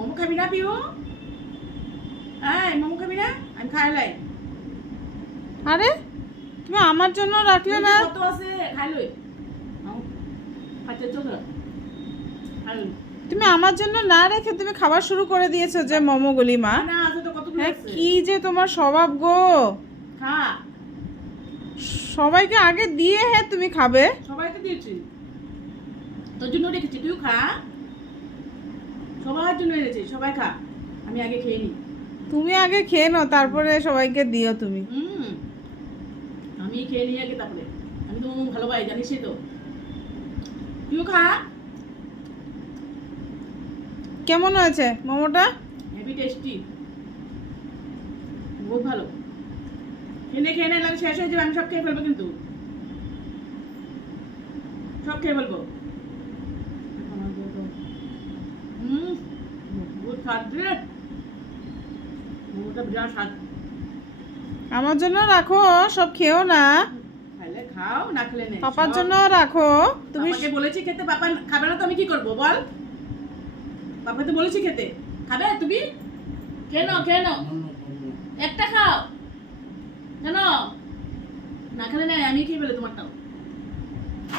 মোমো খাবি না পিউ? এই মোমো খাবি না? আমি খাইলাই। আরে তুমি আমার জন্য রাখলে না? কত আছে খাইলই। আচ্ছা চলো। খাইলই। তুমি আমার জন্য না রেখে তুমি খাবার শুরু করে দিয়েছো যে মোমোগুলি মা। না আছে তো কতগুলো হ্যাঁ আছে। কি যে তোমার স্বভাব গো। খা। সবাইকে আগে দিয়ে হ্যাঁ তুমি খাবে। সবাইকে দিয়েছি। তোর জন্য রেখেছি, তুইও খা। সবার জন্য এনেছি, সবাই খা। আমি আগে খেয়ে নিই। তুমি আগে খেয়ে নাও তারপরে সবাইকে দিও তুমি। আমি খেয়ে নিই আগে, তারপরে। আমি তো মোমো ভালো পাই, জানিসই তো। তুইও খা। কেমন হয়েছে মোমোটা? হেভি টেস্টি, বহুত ভালো। খেয়ে নে লাগে শেষ হয়ে যাবে, আমি সব খেয়ে ফেলবো কিন্তু। সব খেয়ে ফেলবো। বহুত স্বাদ রে, মোমোটা বিরাট স্বাদ। আমার জন্য রাখো, সব খেও না। খাইলে খাও, না খেলে নেই। পাপার জন্য রাখো। তুমি পাপাকে বলেছি খেতে, পাপা খাবে না তো আমি কি করবো বল? পাপাকে বলেছি খেতে, খাবে তুমি? খেয়ে নাও। একটা খাও। কেন না খেলে নেই, আমি খেয়ে ফেলে তোমারটাও।